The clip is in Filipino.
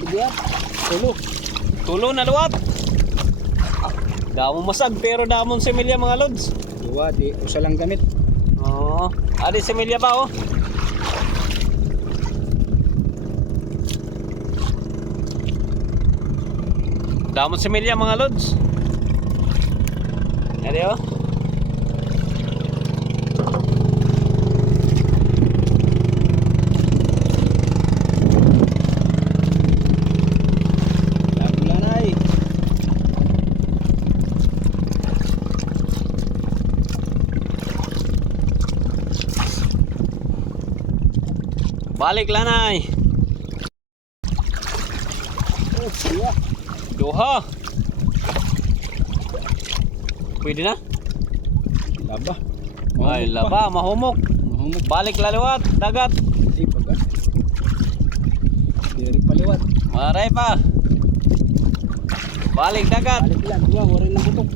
Bigyan. Tulo. Tulo na luwat. Damon masag pero damon semilya mga lods. Duwa, di usa lang gamit. Oo. Adi semilya ba oh? Damon semilya mga lods. Adi oh. Lanay. Balik lanay. Oh, iya. Duha. Pwede na? Laba. Ay, laba, mahumok. Mahumok. Balik laliwat, dagat. Hindi pa. Diri paliwat. Maray pa. Balik dagat. Balik lang, duwa, warin lang butok.